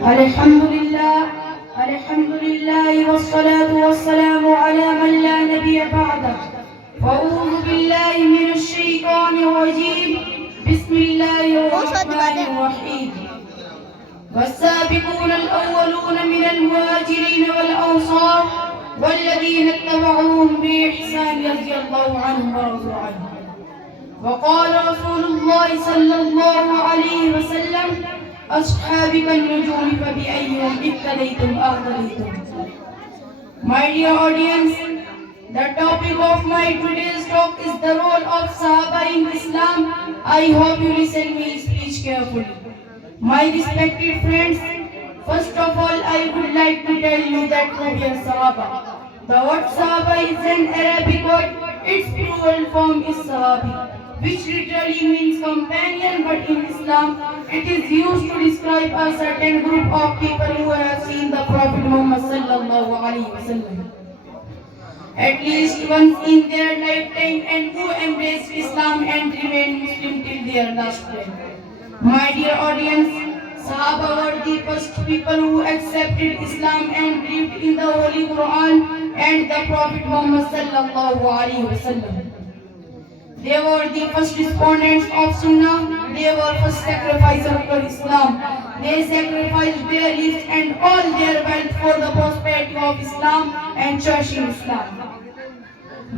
Alhamdulillah wassalatu wassalamu ala man la nabiyya ba'da. A'udhu billahi minash shaitanir rajeem. Bismillahir rahmanir rahim. والسابقون الأولون من المهاجرين والأنصار والذين اتبعوهم بإحسان رضي الله عنهم ورضوا عنه. وقال رسول الله صلى الله عليه وسلم أصحابك النجوم فبأيهم اقتديتم أهتديتم. My dear audience, the topic of my today's talk is the role of Sahaba in Islam. I hope you listen my speech carefully. My respected friends, first of all I would like to tell you that who is Sahaba. The word Sahaba is an Arabic word. Its plural form is Sahabi, which literally means companion, but in Islam it is used to describe a certain group of people who have seen the Prophet Muhammad sallallahu alaihi wasallam at least once in their lifetime and who embraced Islam and remained Muslim till their last breath. My dear audience, Sahaba were the first people who accepted Islam and believed in the Holy Quran and the Prophet Muhammad sallallahu alaihi wasallam. They were the first respondents of Sunnah. They were first sacrificers for Islam. They sacrificed their lives and all their wealth for the prosperity of Islam and cherishing Islam.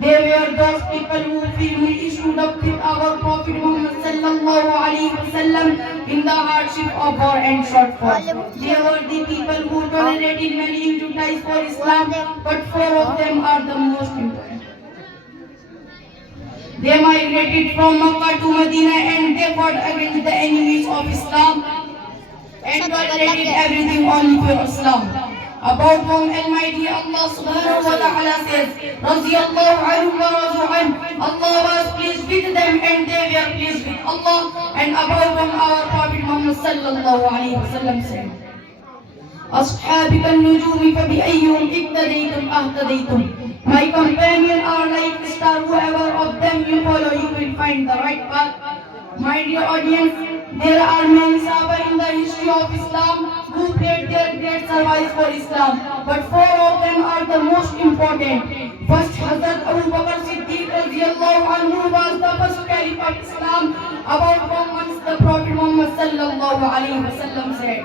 They were those people who firmly stood up with our Prophet Muhammad sallallahu alaihi wasallam in the hardship of war and shortfall. They were the people who tolerated many injustices for Islam, but four of them are the most important. They migrated from Makkah to Medina and they fought against the enemies of Islam and tolerated everything only for Islam. About whom Almighty Allah subhanahu wa ta'ala says, Radiyallahu anhu wa radu anhu. Allah was pleased with them and they were pleased with Allah. And about whom our Prophet Muhammad sallallahu alayhi wa sallam said, أصحابك النجوم فبأيهم اقتديتم أهتديتم. My companion are like star, whoever of them you follow, you will find the right path. My dear audience, there are many Sahaba in the history of Islam who paid their great service for Islam, but four of them are the most important. First, Hazrat Abu Bakr Siddiq radiyallahu anhu was the first caliph of Islam, about whom once the Prophet Muhammad sallallahu alayhi wa sallam said,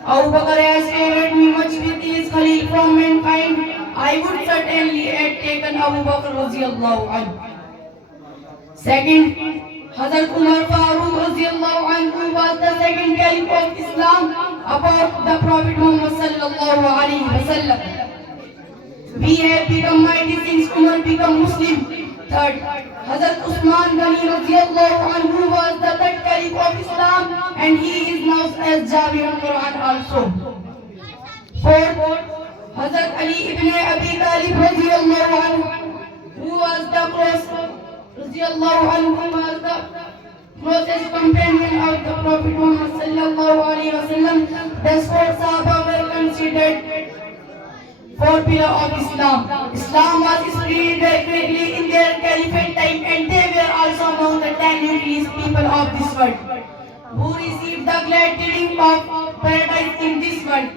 Abu Bakr has favored me much with his Khalil from mankind. I would certainly have taken Abu Bakr radiyallahu anhu. Second, Hazrat Umar Farooq radiyallahu anhu was the second caliph of Islam about the Prophet Muhammad sallallahu alayhi wa sallam. We have become mighty since Umar became Muslim. Third, Hazrat Usman Ghani radiyallahu anhu was the third caliph of Islam and he is known as Jami al-Quran also. Fourth, Hazrat Ali ibn Abi Talib radiyallahu anhu, who was the closest companion of the Prophet Muhammad sallallahu alaihi wasallam. The four Sahaba were considered four pillars of Islam. Islam was spread greatly in their caliphate time and they were also among the 10 happiest people of this world who received the glad tidings of paradise in this world.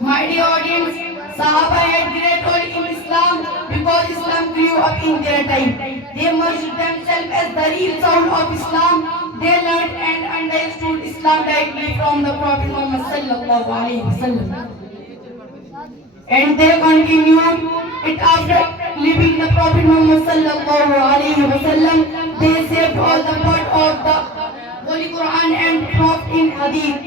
My dear audience, Sahaba had great role in Islam because Islam grew up in their time. They merged themselves as the real soul of Islam. They learned and understood Islam directly from the Prophet Muhammad sallallahu alaihi wasallam. And they continued it after leaving the Prophet Muhammad sallallahu alaihi wasallam. They saved all the part of the Holy Quran and Prophet in Hadith.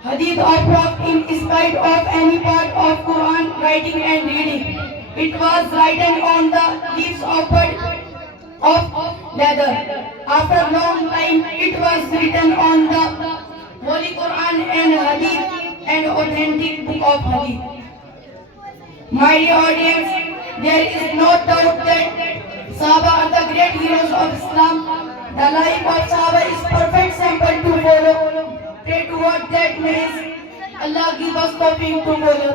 Hadith or Prophet in spite of any part of Quran writing and reading. It was written on the leaves of leather. After a long time, it was written on the Holy Quran and Hadith and authentic book of Hadith. My dear audience, there is no doubt that Sahaba are the great heroes of Islam. The life of Sahaba is perfect sample to follow. Pray to what that means. Allah give us tawfiq to follow.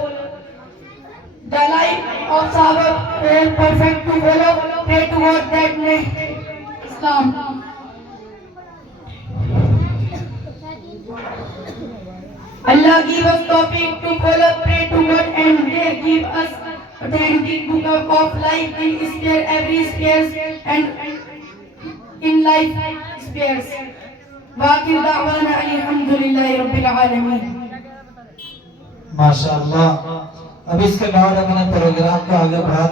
The life of Sahaba is perfect to follow. Pray to what that means. Islam. Allah give us topic to follow, pray to God, and there give us authentic book of life and spare every spares and in life spares. Waqir da'wana alhamdulillahi rabbil alamin. माशाअल्लाह। अब इसके बाद अपने programme को आगे बढ़ाते